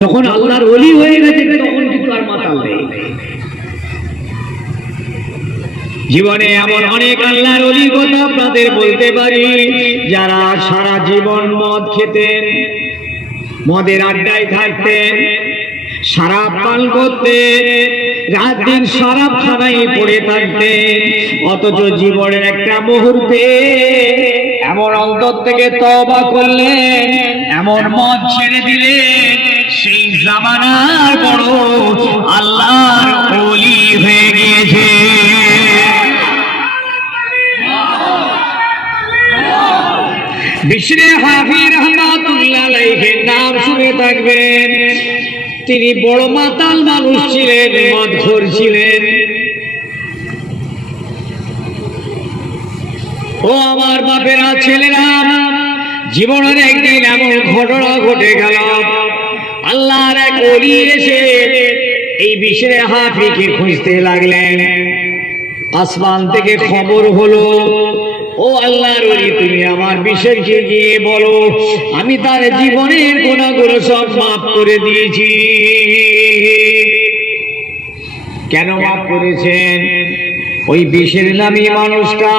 যখন আল্লাহর ওলি হয়ে গেছে তখন কিন্তু আর মাতাল নেই। জীবনে এমন অনেক আল্লাহর ওলির কথা আপনাদের বলতে পারি যারা সারা জীবন মদ খেতেন, মদের আড্ডায় থাকতেন, শরাব পান করতেন, রাত দিন শরাব খানায় পড়ে থাকতেন, অথচ জীবনের একটা মুহূর্তে এমন অন্তর থেকে তওবা করলেন, এমন মদ ছেড়ে দিলেন, সেই জামানার বড় আল্লাহর ওলি হয়ে গিয়েছে। বিশরে হাফি রহমাতুল্লাহ আলাইহির নাম শুনে থাকবেন। তিনি বড় মাতাল মানুষ ছিলেন, মদখোর ছিলেন। ও আমার বাপেরা, ছেলেরা, জীবনের একদিন এমন ঘটনা ঘটে গেল, আল্লাহর এক ওলি এসে এই বিশরে হাফিকে খুঁজতে লাগলেন। আসমান থেকে খবর হলো, ও আল্লাহর ওলি, তুমি আমার বিশেষকে গিয়ে বলো আমি তার জীবনের গুনাহগুলো সব মাফ করে দিয়েছি। কেন মাফ করেছেন? ওই বিশের নামী মানুষটা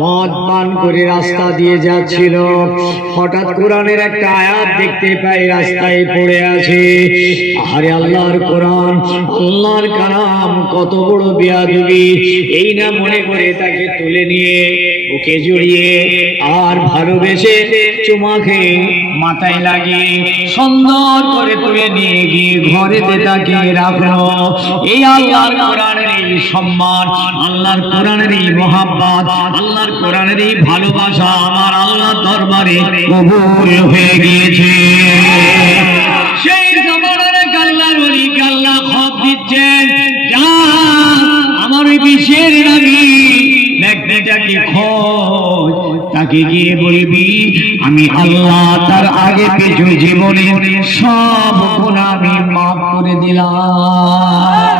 মদ পান করে রাস্তা দিয়ে যাচ্ছিল, হঠাৎ কোরআনের একটা আয়াত দেখতে পাই রাস্তায় পড়ে আছে। আরে আল্লাহর কোরআন, আল্লাহর কালাম কত বড় বেয়াদবি! এই না মনে করে তাকে তুলে নিয়ে ওকে জড়িয়ে আর ভালোবেসে চুমা খেয়ে মাথায় লাগিয়ে সুন্দর করে তুলে নিয়ে গিয়ে ঘরেতে তাকে রাখলো। এই আল্লাহর কোরআনের এই সম্মান, আল্লাহর কোরআনের এই মহাব্বত, আল্লাহর কোরআনের এই ভালোবাসা আমার আল্লাহর দরবারে কবুল হয়ে গিয়েছে। সেই জামানার আল্লাহর ওলিকে আল্লাহ খবর দিচ্ছেন, যা আমার ওই বিশের নবী ব্যক্তিটাকে খোঁজ, তাকে গিয়ে বলবি আমি আল্লাহ তার আগে পিছু জীবনে সব গুনাহ আমি মাফ করে দিলাম।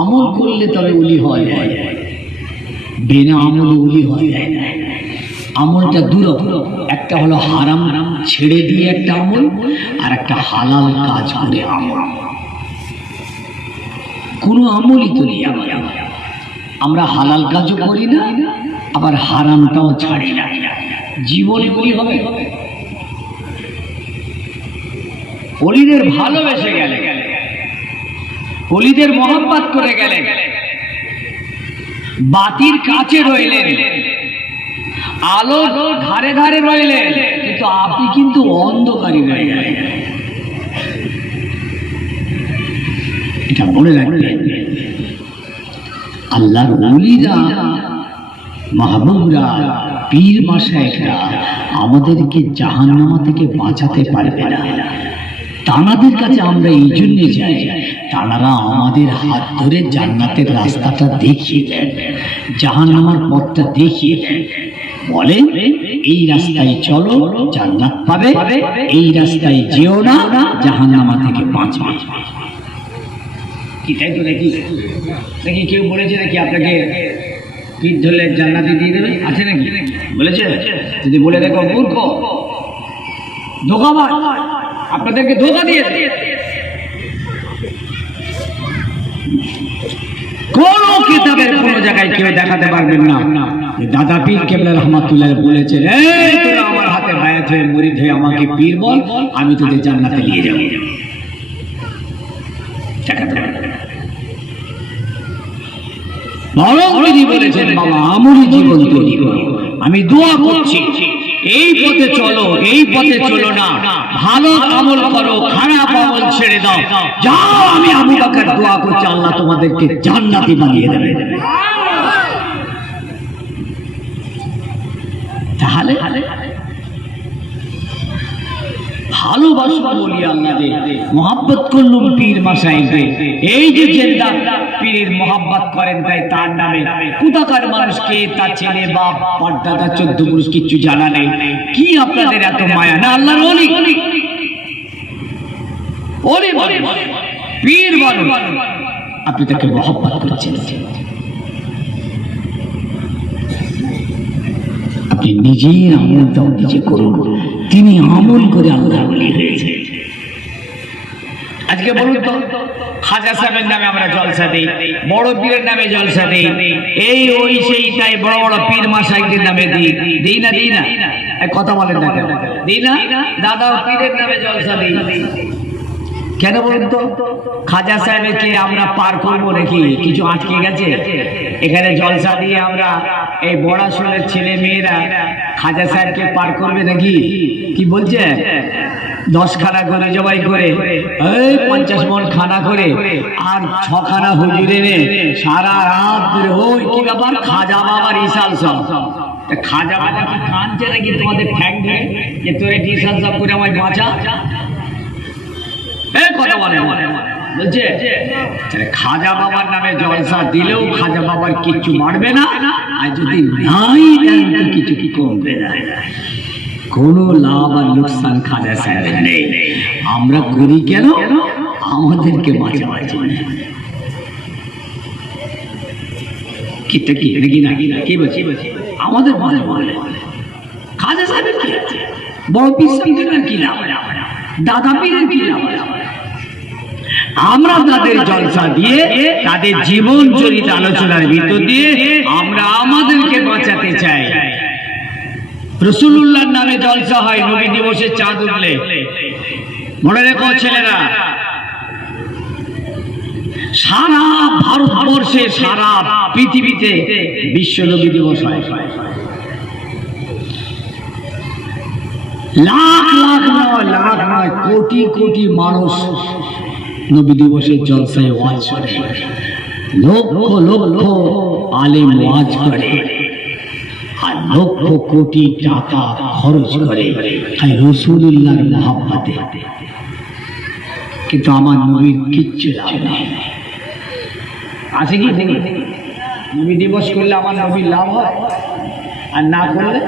আমল করলে তবে ওলি হয়, বিনা আমলে ওলি হয় না। আমলটা দুরকম, একটা হলো হারাম ছেড়ে দিয়ে একটা আমল, আর একটা হালাল কাজ করে আমল। কোনো আমলই তো নেই আমরা হালাল কাজও করি না, আবার হারামটাও ছাড়ি না, জীবনে ওলি হবে। ওলিদের ভালোবেসে গেলে, ওলিদের মহব্বত করে গেলেন, বাতির কাছে রইলেন, আলো ধারে ধারে রইলেন, কিন্তু আপনি কিন্তু অন্ধকারী রয়ে গেলেন। এটা মনে রাখবেন। আল্লাহর ওলিরা, মাহবুবরা, পীর মাশায়েখরা আমাদেরকে জাহান্নাম থেকে বাঁচাতে পারবে না। তানাদের কাছে আমরা এই জন্য যাই, তানারা আমাদের হাত ধরে জান্নাতের রাস্তাটা দেখিয়ে দেন, জাহান্নামের পথটা দেখিয়ে দেন, বলেন এই রাস্তায় চলো জান্নাত পাবে, এই রাস্তায় যেও না জাহান্নাম থেকে বাঁচবে। কি তাই তো নাকি? নাকি কেউ বলেছে নাকি আপনাকে পীর ধরলে জান্নাতি দিয়ে দেবে? আছে নাকি? বলেছে? যদি বলে দেখো মূর্খ, ধোঁকাবাজ, আপনাদেরকে ধোঁকা দিয়েছে। কোন কিতাবের কোন জায়গায় কেউ দেখাতে পারবেন না দাদা পীর কেবলা রহমাতুল্লাহ বলেছেন, এই তোরা আমার হাতে বায়াত হয়ে মুরিদ হয়ে আমাকে পীর বল, আমি তোদের জান্নাতে নিয়ে যাব। তিনি বলেছেন, বাবা আমলি জীবন তৈরি করো, আমি দোয়া করছি এই পথে চলো, এই পথে চলো না, ভালো আমল করো, খারাপ আমল ছেড়ে দাও, যাও। আমি আবু বকর দোয়া করছি আল্লাহ তোমাদেরকে জান্নাতি বানিয়ে দেবে। তাহলে ভালোবাসা বলি আল্লাহকে, মহব্বত করলুম পীর মাশায়েখকে। এই যে জেন্দা পীরের মহব্বত করেন, তাই তার নামে কোথাকার মানুষকে, তার ছেলে বাপ পর্দাদা 14 পুরুষ কিচ্ছু জানা নেই। কি আপনাদের এত মায়া না আল্লাহর ওলি? ওলি বলে পীর বলে, আপনি তাকে মহব্বত করছেন, আপনি নিজের আমলটাও নিজে করুন, তিনি আমল করে আল্লাহ ওলি হয়েছে। আজকে বলুন তো, খাজা সাহেবের নামে আমরা জলসা দিই, বড় পীরের নামে জলসা দিই, এই ওই সেই তাই বড় বড় পীর মাসাইদের নামে দিই না কথা বলেন না কেন? দিই না? দাদা পীরের নামে জলসা দিই কেন বলুন তো? খাজা সাহেবকে আমরা পার করবো নাকি? কিছু আটকে গেছে এখানে জলসা দিয়ে? আমরা এই বড়াশোলের ছেলে মেয়েরা খাজা সাহেবকে পার করবে নাকি? কি বলছে? 10 খানা করে জবাই করে, 50 মণ খানা করে, আর 6 খানা হুজুর এনে সারা রাত ধরে ওই কি ব্যাপার, খাজা বাবার ইসাল সব। খাজা বাবা কি কাঁদছে নাকি তোমাদের ঠ্যাং ধরে যে তোর ইসাল সব করে আমায় বাঁচা? কথা বলে বলছে খাজা বাবার নামে জলসা দিলেও খাজা বাবার কিচ্ছু মারবে না, আর যদি নাই দেন তো কিছু কি কমবে না। কোনো লাভ আর লোকসান খাজা সাহেবের নেই। আমরা করি কেন? আমাদেরকে বাঁচাবার জন্য। কিটা কি নাকি নাকি কি বলছি আমাদের মনে বলে খাজা সাহেবের কি আছে? বড় পীর সাহেবের কি লাভ? দাদা পীরের কি লাভ? আমরা তাদের জলসা দিয়ে, তাদের জীবন চরিত আলোচনার ভিতর দিয়ে আমরা আমাদেরকে বাঁচাতে চাই। রাসূলুল্লাহর নামে জলসা হয় নবী দিবসে চাঁদ উঠলে, মনে রেখো ছেলেরা, সারা ভারতবর্ষে সারা পৃথিবীতে বিশ্ব নবী দিবস হয়। লাখ নয় কোটি কোটি মানুষ নবী দিবসের জলসায় ওয়াজ শোনে, লক্ষ আলেম ওয়াজ করে, আর লক্ষ কোটি টাকা খরচ করে রাসূলুল্লাহর মহব্বতে। কিন্তু আমার নবীর কিচ্ছু লাভ নেই। আছে কি? নবী দিবস করলে আমার নবীর লাভ হয়, আর না করলে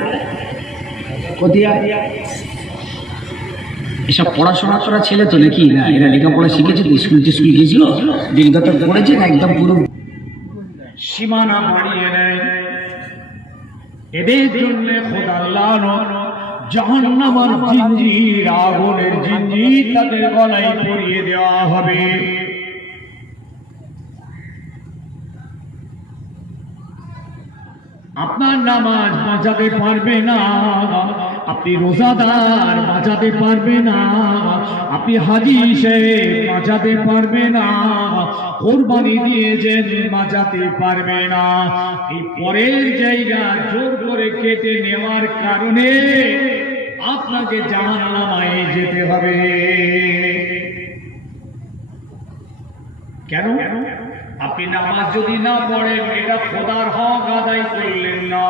ক্ষতি হয়। এসব পড়াশোনা করা ছেলে তো নাকি না? এরা লেখাপড়া শিখেছে তো, স্কুল গিয়েছিল, দীর্ঘত পড়েছে না, একদম পুরো সীমানা বাড়িয়ে নেয়। এদের জন্য খোদা আল্লাহ জাহান্নামের জিঞ্জির, আগুনের জিঞ্জির তাদের গলায় পরিয়ে দেওয়া হবে। আপনার নামাজ বাঁচাতে পারবে না, আপনি রোজাদার বাঁচাতে পারবে না, আপনি হাজী সাহেব বাঁচাতে পারবে না, কোরবানি দিয়েছেন বাঁচাতে পারবে না। এই পরের জায়গা জোর করে কেটে নেওয়ার কারণে আপনাকে জাহান্নামে যেতে হবে। কেন? আপনি নামাজ যদি না পড়েন, এটা খোদার হক আদায় করলেন না।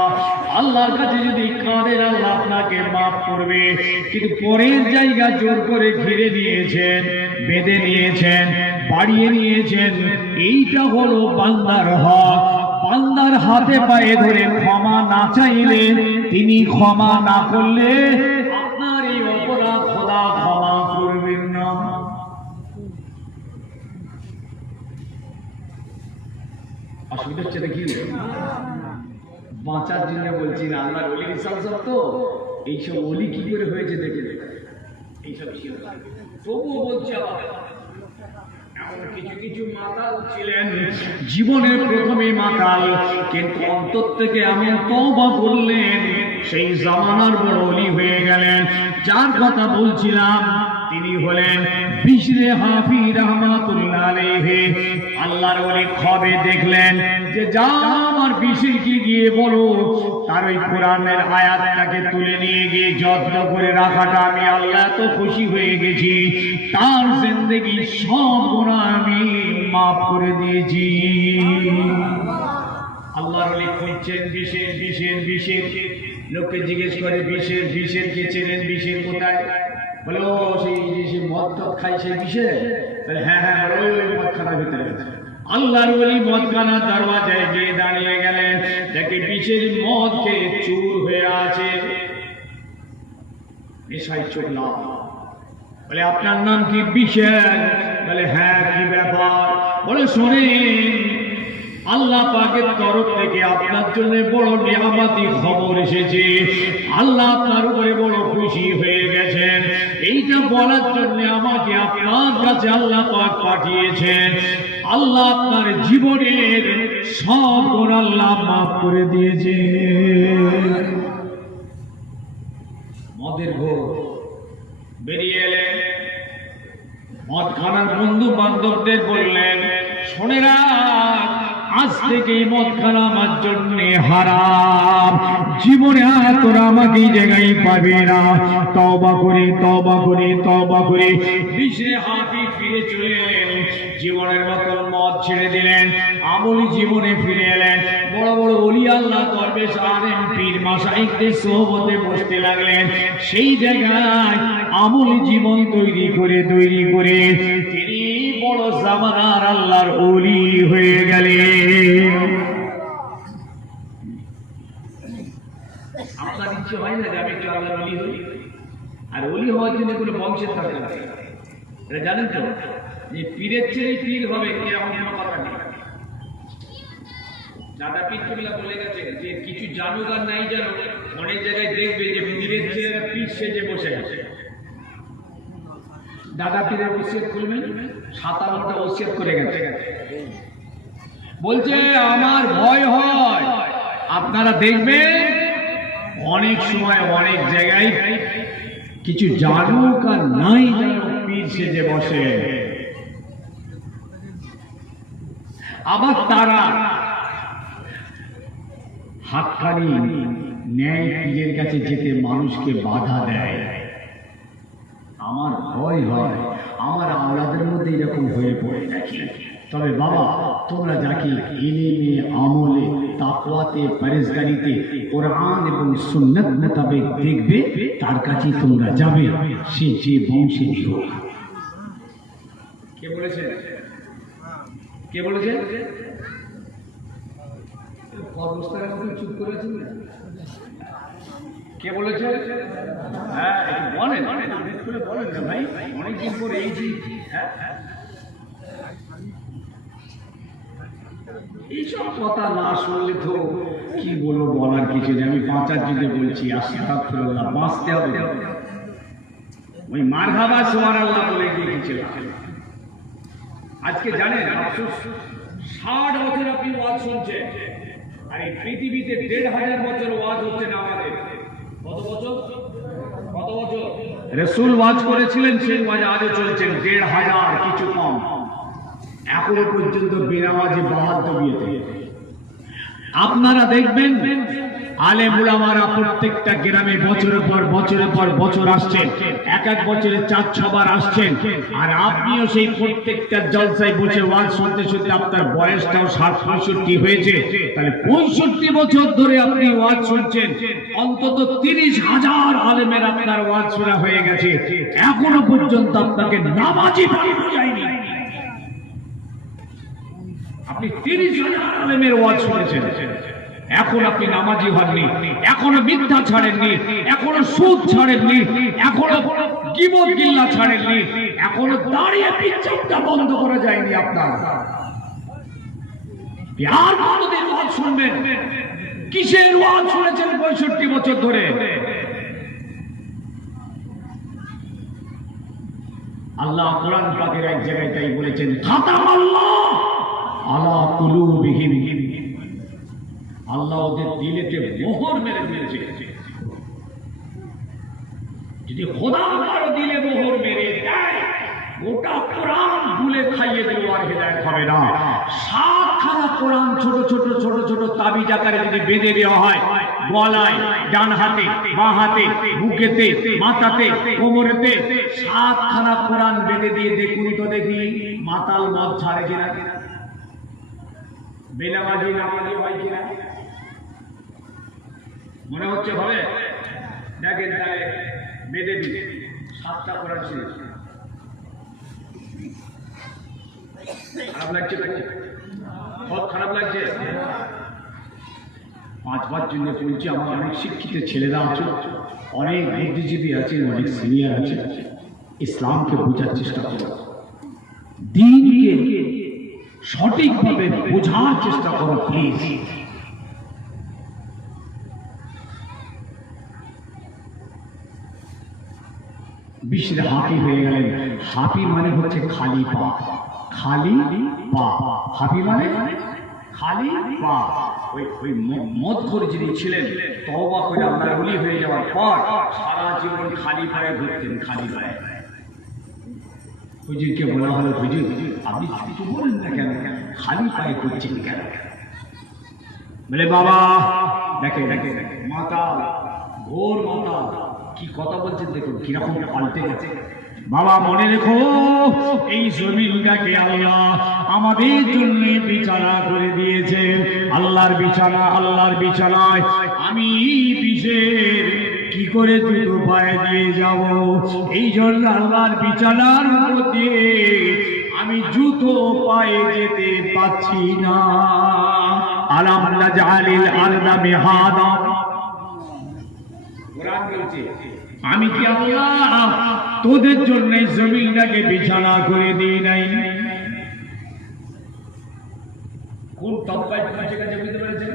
আল্লাহর কাছে যদি কাঁদেন, আল্লাহ আপনাকে মাফ করবে। কিন্তু পরের জায়গা জোর করে ঘিরে নিয়েছেন, বেঁধে নিয়েছেন, বাড়িয়ে নিয়েছেন, এইটা হলো বান্দার হক। বান্দার হাতে পায়ে ধরে ক্ষমা না চাইলে, তিনি ক্ষমা না করলে আপনার এই অপরাধ খোদা ক্ষমা করবেন না। অসুবিধা হচ্ছে দেখি, বাঁচার জন্য বলছি না, আল্লাহর ওলির ইসাল সব তো এইসব ওলি কি করে হয়েছে দেখে এইসব ছিল। তবুও বলছি আবার, এমন কিছু মাতাল ছিলেন, জীবনের প্রথমে মাতাল, কিন্তু অন্তর থেকে এমন তওবা করলেন, সেই জামানার বড় ওলি হয়ে গেলেন। যার কথা বলছিলাম তিনি হলেন বিশরে হাফি রাহমাতুল্লাহ আলাইহি। আল্লাহর ওলি খবে দেখলেন যে যা আমার বিশিরকে গিয়ে বলো, তার ওই কোরআনের আয়াতটাকে তুলে নিয়ে গিয়ে যত্ন করে রাখাটা আমি আল্লাহ তো খুশি হয়ে গেছি, তার জিন্দেগি সব গুনাহ আমি মাফ করে দিয়েছি। আল্লাহর ওলি খুঁজছেন বিশের। লোককে জিজ্ঞেস করে বিশের কে চেনেন? বিশের কোথায়? বলে ও সেই যে মদ টদ খাই সেই বিষয়। বলে হ্যাঁ, ওই মদখানার ভিতরে আছে। আল্লাহর ওলি মদখানার দরওয়াজায় গিয়ে দাঁড়িয়ে গেলেন, দেখে বিশের মদ খেয়ে চুর হয়ে আছে, নেশায় চোখ লাল। বলে আপনার নাম কি? বিশের। বলে হ্যাঁ, কি ব্যাপার? বলে শোনেন, আল্লাহ পাকের তরফ থেকে আপনার জন্য বড় নিয়ামতি খবর এসেছে। আল্লাহ আপনার উপরে বড় খুশি হয়ে গেছেন। এইটা বলার জন্য আমাকে আপনার কাছে আল্লাহ পাক পাঠিয়েছেন। আল্লাহ আপনার জীবনের সব গুণ আল্লাহ মাফ করে দিয়েছে। মদের ঘোর বেরিয়ে এলেন, মদ খানার বন্ধু বান্ধবদের বললেন, শোনে রাখ, আজ থেকে মদ খানা আমার জন্য হারাম, জীবনে আর তোরা আমাকে এই জায়গায় পাবি না। তওবা করে তওবা করে তওবা করে বিশে হাতি ফিরে চলে এলেন। জীবনের মতো মদ ছেড়ে দিলেন, আমলি জীবনে ফিরে এলেন। বড় বড় ওলি আল্লাহ দরবেশ আলেম পীর মাশাইখদের সোহবতে বসতে লাগলেন। সেই জায়গায় আমলি জীবন তৈরি করে তিনি বড় জামানার আল্লাহর ওলি হয়ে গেলেন। আপনার ইচ্ছে হয় না যে আমি একটু আল্লাহর ওলি হই? আর ওলি হওয়ার জন্য কোনো বংশের থাকে না, এটা জানেন তো? যে পীরের ছেলে পীর হবে এরকম কোনো কথা নেই। দাদা পীর কবিরা বলে গেছে যে কিছু জানুক আর নাই জানুক, অনেক জায়গায় দেখবে যে পীরের ছেলেরা পীর সেজে বসে আছে। দাদা পীরের ওসিয়ত করবেন, 57টা ওসিয়ত করে গেছে। বলছে আমার ভয় হয়, আপনারা দেখবেন অনেক সময় অনেক জায়গায় কিছু জানুক আর নাই জানুক পীর সেজে বসে। আবার তারা হাতখানি ন্যায় পীরের কাছে যেতে মানুষকে বাধা দেয়। আমার ভয় হয় আমার আওলাদের মধ্যে এরকম হয়ে পড়ে নাকি। তবে বাবা, তোমরা যাকে ইলমে, আমলে, তাকওয়াতে, পরহেজগারিতে, কোরআন এবং সুন্নাত মোতাবেক দেখবে, তার কাছে তোমরা যাবে, সে যে বংশেরই হোক। কে বলেছে? কে বলেছে? চুপ করেছেন না? কে বলেছে? হ্যাঁ, একটু বলেন, বলেন না ভাই, অনেকদিন পরে এই যে এইসব কথা না শুনলে তো কি বলবো, বলার কিছু নেই। আমি 5 যুগে বলছি, আস্তাগফিরুল্লাহ, বাঁচতে হবে। ওই মারহাবা সুবহানাল্লাহ বলে গিয়েছিলাম। আজকে জানেন আফসোস, 60 বছর আপনি ওয়াজ শুনছেন, আর এই পৃথিবীতে 1500 বছর ওয়াজ হচ্ছে না আমাদের। কত বছর? রাসূল ওয়াজ করেছিলেন, সেই ওয়াজ আজও চলছেন, 1500 কিছু কম। এখনো পর্যন্ত বেনামাজি বাহাদ্দ বিয়েতে। আপনারা দেখবেন আলেম উলামারা প্রত্যেকটা গ্রামে বছরের পর বছর আসছেন, এক বছরে 4-6 বার আসছেন। আর আপনিও সেই প্রত্যেকটা জলসায় বসে ওয়াজ শুনতে শুনতে আপনার বয়সটাও 60-65 হয়েছে। তাহলে 65 বছর ধরে আপনি ওয়াজ শুনছেন, অন্তত 30,000 আলেমের আপনার ওয়াজ শোনা হয়ে গেছে। এখনো পর্যন্ত আপনাকে নামাজি বানানো যায়নি। আপনি 30,000 আলেমের ওয়াজ শুনেছেন, এখন আপনি নামাজি হননি, এখনো মিথ্যা ছাড়েননি, এখনো সুদ ছাড়েননি, এখনো গীবত গিল্লা ছাড়েননি, এখনো দাঁড়িয়ে পিচ্ছাপটা বন্ধ করা যায়নি আপনার। আর কতদিন ওয়াজ শুনবেন? কিসের ওয়াজ শুনেছেন 65 বছর ধরে? আল্লাহ কোরআন পাকের এক জায়গায় তাই বলেছেন, খাতামাল্লাহ আলা কুলুবিহিম, আল্লাহ ওদের দিলেতে মোহর মেরে দিয়েছে। যদি খোদা কারো দিলে মোহর মেরে দেয়, গোটা কোরআন ভুলে খাইয়ে দিল, আর হেদায়েত হবে না। 7খানা কোরআন ছোট ছোট তাবিজ আকারে যদি বেঁধে দেওয়া হয়, গলায়, ডান হাতে, বাঁ হাতে, বুকেতে, মাথাতে, কোমরেতে, 7খানা কোরআন বেঁধে দিয়ে দেখুন তো দেখি মাতাল মদ ছাড়ে কিনা, বেনামাজি নামাজি হয় কিনা। মনে হচ্ছে হবে? দেখেন তাহলে বেঁধে দিন 7টা কোরআন শরীফ। খারাপ লাগছে? খুব খারাপ লাগছে। 5 বার জন্য বলছি, আমার অনেক শিক্ষিত ছেলেরা আছে, অনেক বুদ্ধিজীবী আছে, অনেক সিনিয়র আছে, ইসলামকে বোঝার চেষ্টা করো, দ্বীনকে সঠিকভাবে বোঝার চেষ্টা করো প্লিজ। বিশ্বের হাফি হয়ে গেলেন। হাফি মানে হচ্ছে খালি পা, খালি পা। হাফি মানে খালি পা। ওই মদখোর যিনি ছিলেন, তওবা করে আল্লাহর ওলি হয়ে যাওয়ার পর সারা জীবন খালি পায়ে ঘুরতেন, খালি পায়ে। হুজুরকে বলা হলো, হুজুর আপনি কিছু বলেন না কেন, খালি পায়ে ঘুরছেন কেন? বলে বাবা দেখে দেখে মাতা, ঘোর মাতা, কি কথা বলছেন দেখুন কিরকম পাল্টে গেছে। বাবা মনে রেখো, এই জমিনটাকে আল্লাহ আমাদের জন্য বিছানা করে দিয়েছেন। আল্লাহর বিছানা, আল্লাহর বিছানায় আমি বিষের কি করে জুতো পায়ে দিয়ে যাব? এই জন্য আল্লাহর বিছানার মধ্যে আমি জুতো পায়ে যেতে পাচ্ছি না। আলাম নাজআলিল আরদা মিহাদা, কোরআন বলছে আমি কি আল্লাহ তোদের জন্য জমিনটাকে বিছানা করে দিই নাই? কোন তপ্পায় কাছে কাছে বুঝতে পেরেছেন?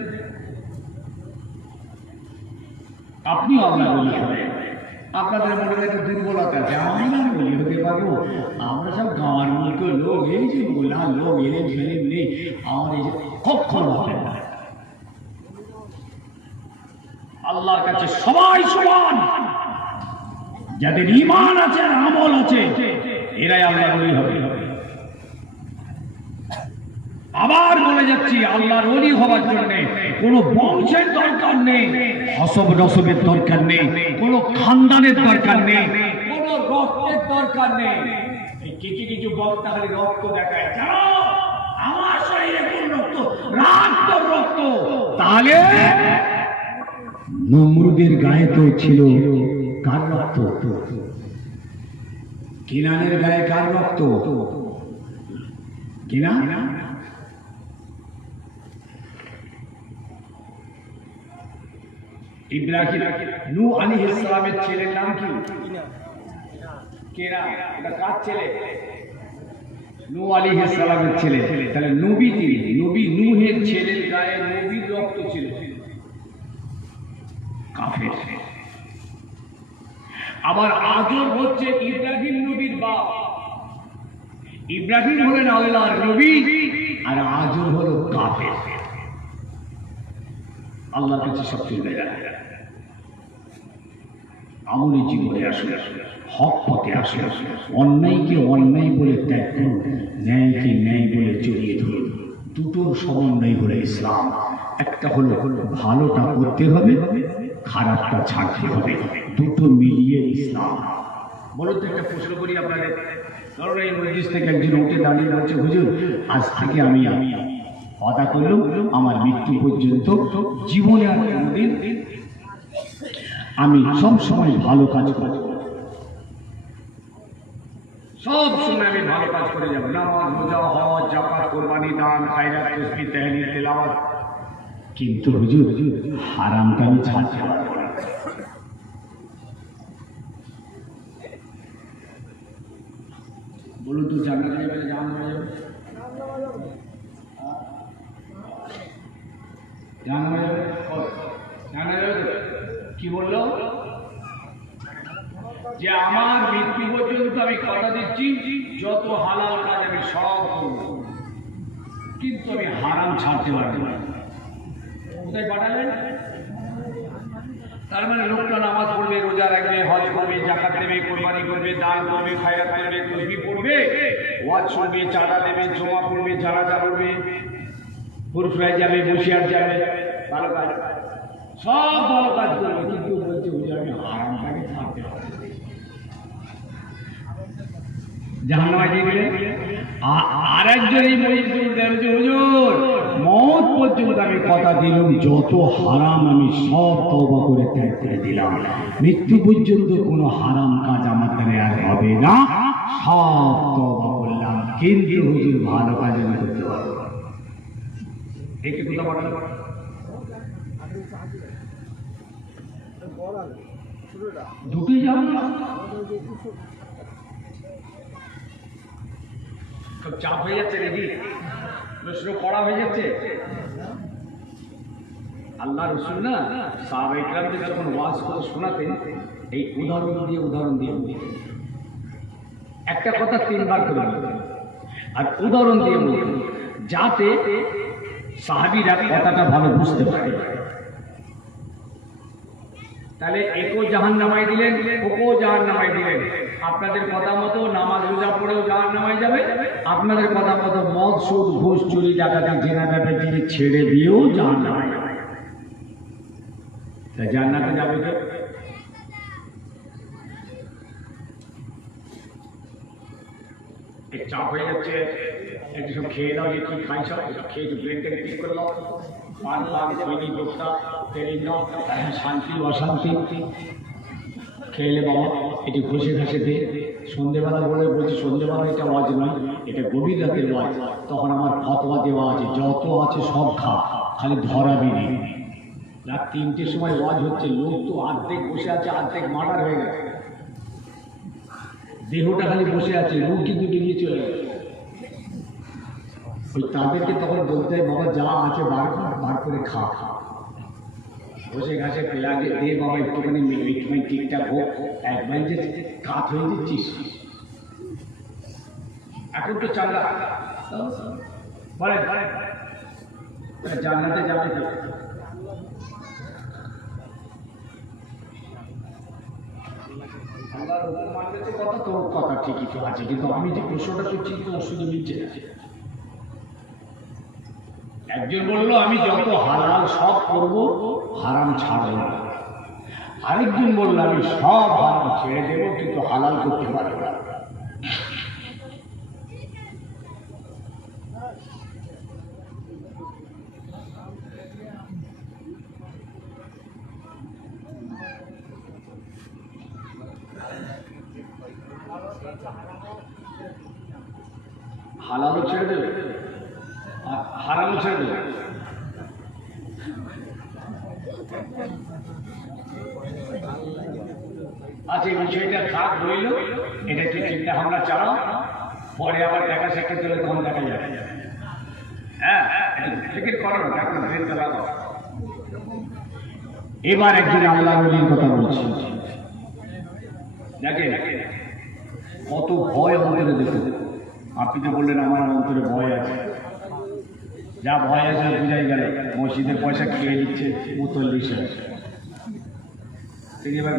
আপনি আল্লাহ বলি হবে। আপনাদের মনে একটা দুর্বলতা আছে, আমরা বলি হতে পারবো? আমরা সব গাঁর মূর্খ লোক, এই যে গোলা লোক, এলে ছেলে নেই, আমার এই যে কখনো হবে না। আল্লাহর কাছে সবাই সমান। যাদের ঈমান আছে আর আমল আছে, এরাই আল্লাহর ওলি হবে। আবার বলে যাচ্ছি, আল্লাহর ওলি হওয়ার জন্য কোনো বংশের দরকার নেই, হসব নসবের দরকার নেই, কোনো খানদানের দরকার নেই, কোনো রক্তের দরকার নেই। এই কিছু কিছু বক্তা খালি রক্ত দেখায়, জানো আমার শরীরে কোন রক্ত? রক্ত রক্ত। তাহলে নমরুদের গায়ে তো ছিল কার রক্ত? কিনানের গায়ে কার রক্ত? কিনা? ইব্রাহিম, নূহ আলাইহিস সালামের ছেলের নাম কি? কিনা। এটা কার ছেলে? নূহ আলাইহিস সালামের ছেলে। তাহলে নবী তিনি, নবী নূহের ছেলের গায়ে নবীর রক্ত ছিল। কাফের। আবার আজর হচ্ছে ইব্রাহিম নবীর বাপ। ইব্রাহিম হলেন আল্লাহর নবী, আর আজর হলো কাফের। আল্লাহর কাছে সব চলবে না। আমলি জীবনে আসলে হক পথে আসে, অন্যায়কে অন্যায় বলে ত্যাগ করুন, ন্যায়কে ন্যায় বলে জড়িয়ে ধরুন। দুটোর সমন্বয় হলো ইসলাম। একটা হলো ভালোটা করতে হবে, খারাপটা ছাড়তে হবে, দুটো মিলিয়ে ইসলাম। বলো তো, একটা প্রশ্ন করি আপনাদের। ধরুন এই মসজিদ থেকে একজন উঠে দাঁড়িয়ে বলছে, হুজুর আজ থেকে আমি কথা করলাম আমার মৃত্যু পর্যন্ত জীবনে আর কোনোদিন আমি সব সময় ভালো কাজ করব, সব সময় আমি ভালো কাজ করে যাব, নামাজ, রোজা, হজ, যাকাত, কুরবানি, দান, খায়রাত, তাসবিহ, তাহলিল, তেলাওয়াত। কিন্তু হুজুর হারামটা আমি ছাড়তে পারবো না। বলুন তো, জান্নাতে যাবে না জাহান্নামে যাবে? জাহান্নামে যাবে? জাহান্নামে যাবে? কি বললো? যে আমার মৃত্যু পর্যন্ত আমি কথা দিচ্ছি যত হালাল কাজ আমি সব করব, কিন্তু আমি হারাম ছাড়তে পারবো না। কোথায় পাঠালেন? তার মানে লোকটা নামাজ পড়বে, রোজা রাখবে, হজ করবে, যাকাত দেবে, কোরবানি করবে, দান করবে, খায়রাত করবে, তাসবিহ পড়বে, ওয়াজ শুনবে, চাঁদা দেবে, জমা পড়বে, জানাজা পড়বে, ফুরফুরায় যাবে, বসিয়ার যাবে, ভালো কাজ, সব ভালো কাজ করবে, কিন্তু বলছে হুজুর আমি হারামটাকে ছাড়তে পারবো না। জাহান্নামে দিয়ে দিলেন। আর একজন এই হুজুর মওত পর্যন্ত আমি কথা দিলাম যত হারাম আমি সব তওবা করে ত্যাগ করে দিলাম, মৃত্যু পর্যন্ত কোনো হারাম কাজ আমার দ্বারা আর হবে না, সব তওবা করলাম, কিন্তু হুজুর ভালো কাজ আমি করতে পারবো না। একে কথা বলেন, দুটোই যাবে না? সব চাপ হয়ে যাচ্ছে নাকি? প্রশ্ন করা হয়ে যাচ্ছে। আল্লাহ রসুল না সাহাবায়ে কেরামদের যখন ওয়াজ করে শোনাতেন এই উদাহরণ দিয়ে একটা কথা 3 বার করে বলতেন আর উদাহরণ দিয়ে বলতেন যাতে সাহাবীরা কথাটা ভালো বুঝতে পারে। তাহলে একও জাহান্নামাই দিলেন, ওকেও জাহান্নামাই দিলেন। আপনাদের কথা মতো নামাজ রোজা পড়েও জাহান্নামাই যাবে, আপনাদের কথা মতো মদ সুদ ঘুষ চুরি ডাকাতি জেনা ডাকাতি ছেড়ে দিয়েও জাহান্নামাই যাবে। তা জান্নাতে যাবে তো? এক চাপ হয়ে যাচ্ছে, একটু সব খেয়ে দাও, যে কি খাই সব খেয়ে একটু ব্রেনটাকে ঠিক করে দাও, পান পান খৈনি দোক্তা তেল দাও, শান্তি অশান্তি খেলে বাবা এটি ঘষে ঘষে দে। সন্ধেবেলা বলছি সন্ধেবেলা এটা ওয়াজ নয়, এটা গভীর রাতের ওয়াজ। তখন আমার ফতোয়া দেওয়া আছে, যত আছে সব খা, খালি ধরাবি নেই। রাত 3টের সময় ওয়াজ হচ্ছে, লোক তো অর্ধেক বসে আছে, অর্ধেক মার্ডার হয়ে গেছে, দেহটা খালি বসে আছে, রূপ কিন্তু বেরিয়ে চলে গেছে। ওই তাদেরকে তখন বলতে হয় বাবা যা আছে বার করে খা, বসে ঘাসে পেলাকে দে বাবা একটুখানি একটুখানি ঠিকঠাক হোক, একবার যে কাত হয়ে দিচ্ছিস। এখন তো চাঙ্গা বলে জান্নাতে যাবে তো? কথা তোর কথা ঠিকই তো আছে, কিন্তু আমি যে প্রশ্নটা করছি তো শুধু নিচে আছে। একজন বললো আমি যত হালাল সব করব, হারাম ছাড়ব না। আরেকজন বললো আমি সব হারাম ছেড়ে দেব, কিন্তু হালাল করতে পারব না। হালালও ছেড়ে দেবে, হারামও ছেড়ে দেবে। আচ্ছা, এই বিষয়টা থাক রইল, এটা একটু চিন্তা ভাবনা চালাও, পরে আবার দেখা সাক্ষাৎ করলে তখন দেখা যাবে। হ্যাঁ, টিকিট করো না, এখন ট্রেন চালাবো। এবার একজন আল্লাহ নবীর কথা বলছি, দেখেন কত ভয় অন্তরে দেখে। আপনি তো বললেন আমার অন্তরে ভয় আছে, যা ভয় আছে বুঝাই গেল। মসজিদের পয়সা খেয়ে দিচ্ছে মুতল্লি সাহেব। তিনি এবার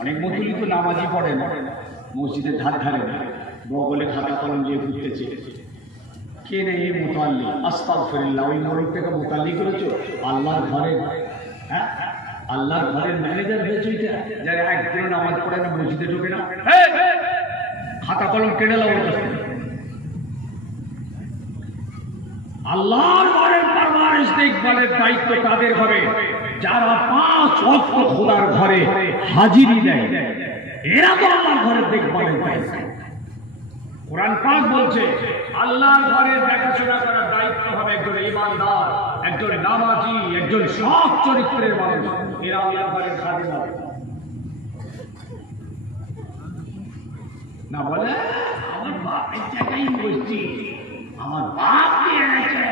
অনেক মুতল্লি তো নামাজই পড়ে না, মসজিদের ধারে বগলে খাতা কলম দিয়ে ঘুরতেছে। কে নেই এই মুতাল্লি? আস্তাগফিরুল্লাহ। ওই মোড়কটাকে মুতাল্লি করেছো? আল্লাহর ঘরে, হ্যাঁ আল্লাহর ঘরের ম্যানেজার হয়েছে এটা, যারা একদিন নামাজ পড়ে না, মসজিদে ঢোকে না, খাতা কলম কেড়ে লাও। আল্লাহর ঘরের পারওয়ারিশ দেখভালের দায়িত্ব তাদের হবে যারা 5 ওয়াক্ত খোদার ঘরে হাজিরি দেয়। এরা তো আল্লাহর ঘরের দেখভালের দায়িত্ব। কোরআন পাক বলছে আল্লাহর ঘরের দেখাশোনা করার দায়িত্ব হবে একজন ঈমানদার, একজন নামাজি, একজন সৎ চরিত্রের মানুষ। এরা আল্লাহর ঘরের খাদেম হবে না। বলে আমার বাপের জায়গায় মসজিদ, আমার বাপ দিয়ে গেছে,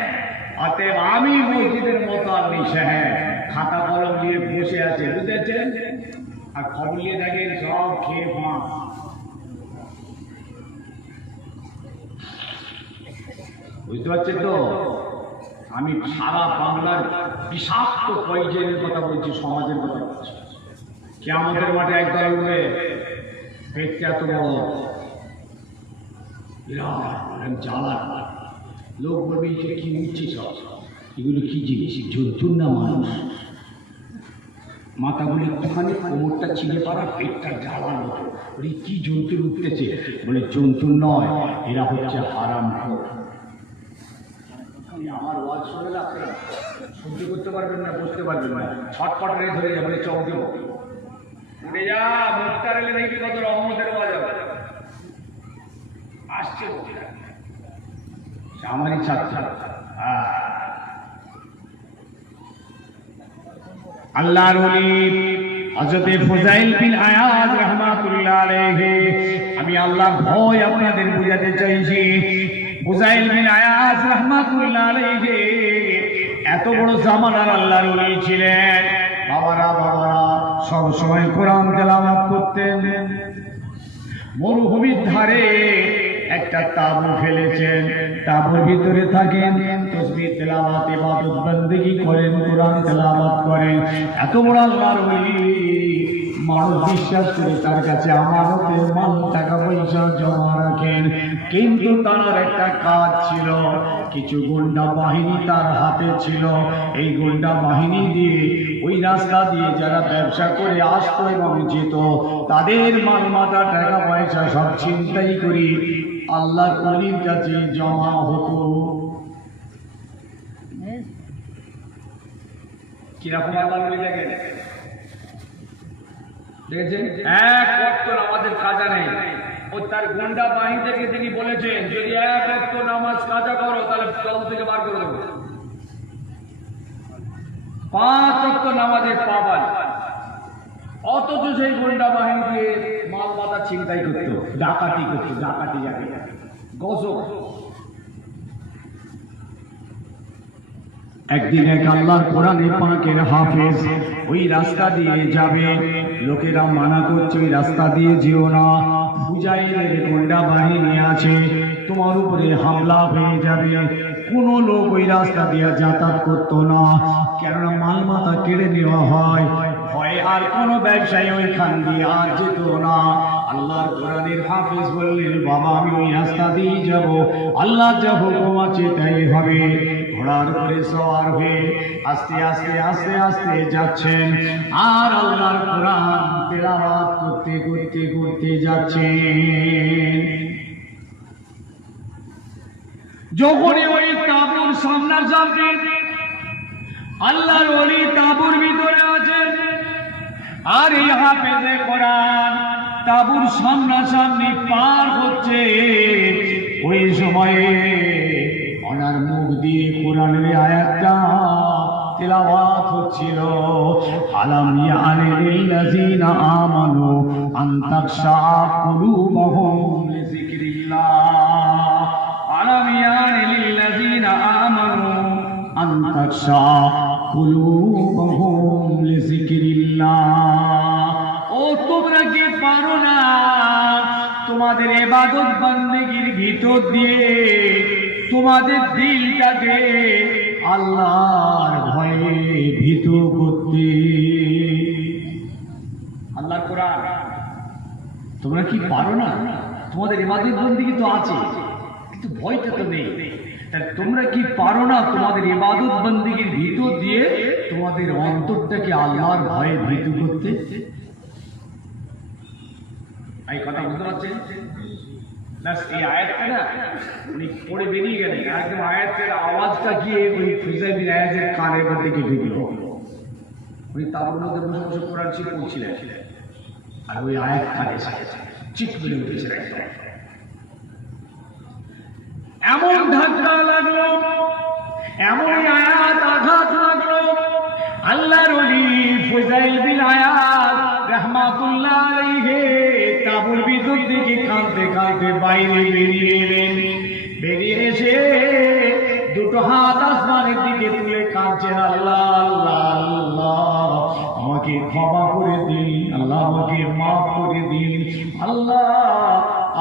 অতএব আমি মসজিদের মতো আপনি সাহেব খাতা কলম নিয়ে বসে আছে, বুঝেছেন? আর খবর নিয়ে দেখেন সব খেয়ে ফাঁক। বুঝতে পারছেন তো? আমি সারা বাংলার বিষাক্ত পয়জনের কথা বলছি, সমাজের কথা বলছি। কিয়ামতের মাঠে একদল উঠবে, পেটটা এত বড়, বিরাট জ্বালা। লোক বলবে সে কি উঠছে, সব এগুলো কি জিনিস? জন্তুর না মানুষ? মাথাগুলি একটুখানি, কোমরটা ছিঁড়ে পারা, পেটটা জ্বালার মতো। বলি কি জন্তুর উঠতেছে? বলে জন্তুর নয়, এরা হচ্ছে হারামখোর। আমার ওয়াজ শুনে না আপনারা সহ্য করতে পারবেন না, বুঝতে পারবেন না, ছটপট রে ধরে যাবে, চোখ দেব উঠে যা। মুক্তার এলে দেখবি কত রহমতের ওয়াজ হবে। আসছে আমারই ছাত্র আল্লাহর ওলি হযরত ফুযাইল বিন আয়াজ রাহমাতুল্লাহ আলাইহি। আমি আল্লাহর ভয় আপনাদের বুঝাতে চাইছি। ফুজাইল বিন আয়াজ রাহমাতুল্লাহ আলাইহি এত বড় জামানার আল্লাহর ওলি ছিলেন। বাবারা সব সময় কোরআন তেলাওয়াত করতেন। মরুভূমির ধারে একটা তাঁবু ফেলেছেন, তাঁবুর ভিতরে থাকেন, তাসবিহ তেলাওয়াত ইবাদত বندگی করেন, কোরআন তেলাওয়াত করেন। এত বড় আল্লাহর ওলি, মানুষ বিশ্বাস করে তার কাছে আমানতের মাল টাকা পয়সা জমা রাখেন। কিন্তু তার একটা কাজ ছিল, কিছু গুন্ডা বাহিনী তার হাতে ছিল। এই গুন্ডা বাহিনী দিয়ে ওই রাস্তা দিয়ে যারা ব্যবসা করে আসতো এবং যেত, তাদের মালমাতা টাকা পয়সা সব ছিনতাই করি আল্লাহর ওলির কাছে জমা হতো। কিরকম আল্লাহর ওলি দেখেন, দেখেছেন? এক ওয়াক্ত নামাজের কাজা নেই, ও তার গুন্ডা বাহিনী থেকে তিনি বলেছেন, যদি এক ওয়াক্ত নামাজ কাজা করো তাহলে দল থেকে বার করে দেবো। 5 ওয়াক্ত নামাজের পাবান, অথচ সেই গুন্ডা বাহিনী দিয়ে মাল মাথা ছিনতাই করতো, ডাকাতি করতো, ডাকাতি যাকে গজব। একদিন এক আল্লাহর কোরআনে পাকের হাফেজ ওই রাস্তা দিয়ে যাবে, লোকেরা মানা করছে ওই রাস্তা দিয়ে যেও না, ফুজাইলের গুন্ডা বাহিনী আছে, তোমার উপরে হামলা হয়ে যাবে। কোন লোক ওই রাস্তা দিয়ে যাতায়াত করতো না, কেননা মাল মাথা কেড়ে নেওয়া হয় ভয়ে। আর কোন ব্যবসায়ী ওইখান দিয়ে আর যেত না। আল্লাহর কোরআনের হাফেজ বললেন, বাবা আমি ওই রাস্তা দিয়ে যাব, আল্লাহ যা হুকুম আছে তাই হবে। ঘোড়ার উপরে সওয়ার হয়ে আস্তে আস্তে আস্তে আস্তে যাচ্ছেন, আর আল্লাহর কোরআন তেলাওয়াত করতে করতে করতে যাচ্ছেন। যখনই ওই তাঁবুর সামনাসামনি আল্লাহর ওলি তাঁবুর ভিতরে আছেন, আর এই হাফেজে কোরআন তাঁবুর সামনাসামনি পার হচ্ছে, ওই সময়ে ওনার মুখ দিয়ে কোরআনের আয়াতটা তেলাওয়াত হচ্ছিল। আলাম ইয়ানি লিল্লাযিনা আমানু আন তাখশা কুলুবুহুম লিযিকরিল্লাহ। আলাম ইয়ানি লিল্লাযিনা আমানু আন তাখশা কুলুবুহুম লিযিকরিল্লাহ। ও তোমরা কি পারো না তোমাদের ইবাদত বندگির ভিতর দিয়ে তোমাদের দিলটাকে আল্লাহর ভয়ে ভীত করতে? আল্লাহর কোরআন, তোমরা কি পারো না? তোমাদের ইবাদত বندگি তো আছে, কিন্তু ভয়টা তো নেই। তোমরা কি পারো না তোমাদের ইবাদত বندگির ভিতর দিয়ে তোমাদের অন্তরটাকে আল্লাহর ভয়ে ভীত করতে? এই কথা বুঝতে পারছেন? এই আয়াতটা না উনি পড়ে বেরিয়ে গেলেন, একদম আয়াতের আওয়াজটা গিয়ে ওই ফুজাইল বিন আয়াজের কানের মধ্যে গিয়ে ঢুকলো। উনি তাঁবুর মধ্যে বসে বসে কোরআন শরীফ পড়ছিলেন, আর ওই আয়াত কানে চিৎ করে উঠেছে। এমন ধাক্কা লাগলো, এমন আয়াত আঘাত লাগলো, আল্লাহর ওলি ফুজাইল বিন আয়াজ রাহমাতুল্লাহ আলাইহি তাঁবুর ভিতর থেকে কাঁদতে কাঁদতে বাইরে বেরিয়ে এলেন। বেরিয়ে এসে দুটো হাত আসমানের দিকে তুলে কাঁদছেন, আল্লাহ আল্লাহ আল্লাহ আমাকে ক্ষমা করে দিন, আল্লাহ আমাকে মাফ করে দিন, আল্লাহ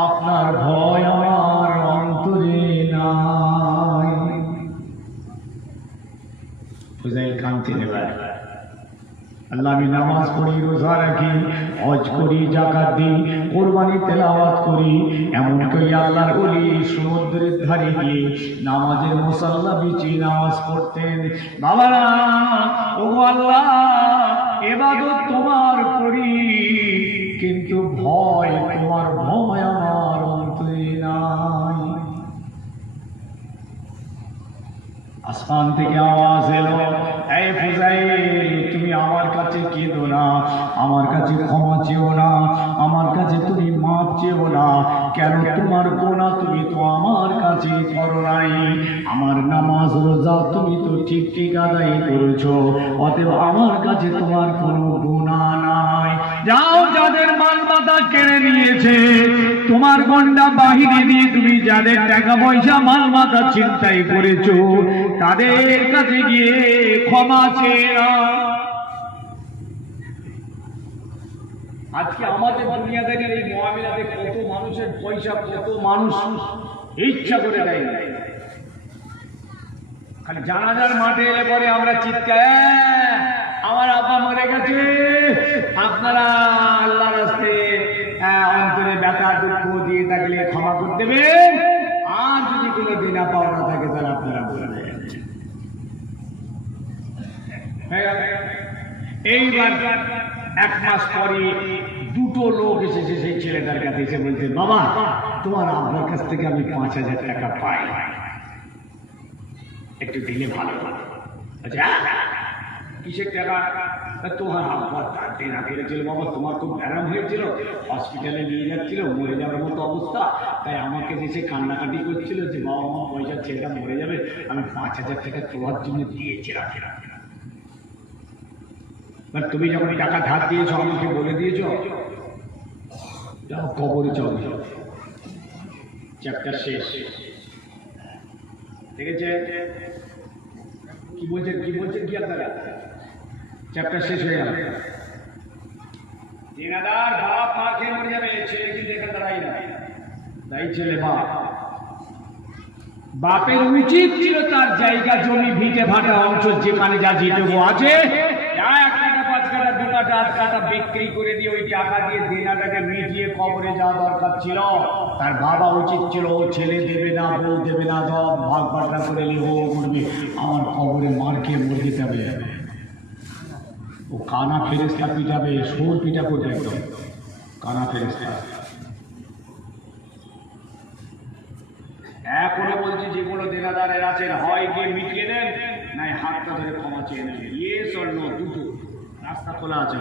আপনার ভয় আমার অন্তরে নাই। ফুজাইল কাঁদতেন। এবার আল্লাহ আমি নামাজ পড়ি, রোজা রাখি, হজ করি, যাকাত দিই, কোরবানি তেলাওয়াত করি, এমন করে আল্লাহর ওলি সমুদ্রের ধারে গিয়ে নামাজের মুসাল্লা বিছিয়ে নামাজ পড়তেন। বাবারা, ও আল্লাহ ইবাদত তোমার করি, কিন্তু ভয় তোমার ভয় আমার অন্তরে নাই। আসমান থেকে আওয়াজ এলো, এই ফুজাইল তুমি আমার কাছে কেঁদো না, আমার কাছে ক্ষমা চেও না, আমার কাছে তুমি মাপ চেও না। কেন? তোমার গুনাহ তুমি তো আমার কাছে করো নাই, আমার নামাজ রোজা তুমি তো ঠিক ঠিক আদায় করেছো, অতএব আমার কাছে তোমার কোনো গুনাহ নাই। যাও, যাদের মাল মাথা কেড়ে নিয়েছে তোমার গন্ডা বাহিনী দিয়ে তুমি যাদের টাকা পয়সা মাল মাথা চিন্তাই করেছো তাদের কাছে গিয়ে ক্ষমা চেয়ে নাও। আজকে আমাদের দুনিয়াদারির এই মুআমিলাতে কত মানুষের পয়সা কত মানুষ ইচ্ছা করে দেয় না, খালি জানাজার মাঠে এলে পরে আমরা চিৎকার, আমার আব্বা মরে গেছে, আপনারা আল্লাহ রাস্তে অন্তরে ব্যথা দুঃখ দিয়ে থাকলে ক্ষমা করে দেবেন, আর যদি কোনো দেনা পাওনা থাকে তাহলে আপনারা বলবেন। এইবার 1 মাস পরে দুটো লোক এসেছে সেই ছেলেটার কাছে, এসে বলছে, বাবা তোমার আব্বার কাছ থেকে আমি 5,000 টাকা পাই, একটু দিলে ভালো হয়। আচ্ছা কিসের টাকা? তোমার আব্বার তার দেনা ফেলেছিল বাবা, তোমার খুব ব্যারাম হয়েছিল, হসপিটালে নিয়ে যাচ্ছিল, মরে যাওয়ার মতো অবস্থা, তাই আমাকে এসে কান্নাকাটি করছিল যে বাবা আমার পয়সা ছেলেটা মরে যাবে, আমি 5,000 টাকা তোমার জন্য দিয়েছিলাম। তুমি যখন টাকা ধার দিয়েছ আমাকে বলে দিয়েছ যাও কবরে চলে যাও, চ্যাপ্টার শেষ। দেখেছে কি বলছেন কি আপনারা? চ্যাপ্টার শেষ হয়ে গেল। দেনাদার বাপ মা খেয়ে মরে যাবে, ছেলে কি দেখে দাঁড়াই না, তাই ছেলে বাপের উচিত ছিল তার জায়গা জমি ভিটে ভাটা অংশ যেখানে যা যেটুকু আছে 1 কাঠা 5 কাঠা 2 কাঠা 8 কাঠা বিক্রি করে দিয়ে ওই টাকা দিয়ে দেনাটাকে মিটিয়ে কবরে যাওয়া দরকার ছিল। তার বাবা উচিত ছিল ও ছেলে দেবে না, বউ দেবে না, সব ভাগ বাটনা করে নিয়ে ও করবে, আমার কবরে মার খেয়ে মরে যেতে হবে। ও কানা ফেরেস্তা পিটাবে, সোর পিটা করবে, একদম কানা ফেরেস্তা। এখনো বলছি যে কোনো দেনাদারের আছেন, হয় গিয়ে মিটিয়ে দেন, নাই হাতটা ধরে ক্ষমা চেয়ে নেন। ইয়েস অর নো, দুটো রাস্তা খোলা আছে।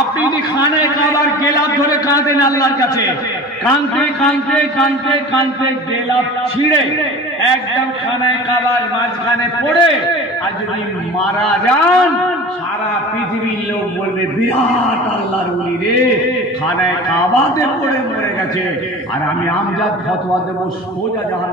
আপনি যদি খানে কাবার গেলাপ ধরে কাঁদেন আল্লাহর কাছে, কাঁদতে কাঁদতে কাঁদতে কাঁদতে গেলাপ ছিঁড়ে একদম খানায় কাবার মাঝখানে পড়ে আর যদি মারা যান, সারা পৃথিবীর লোক বলবে বিরাট আল্লাহর ওলি রে, খানায় কাবাতে পড়ে মরে গেছে। আর আমি আমজাদ ফতোয়া দেবো সোজা জাহান্নামে।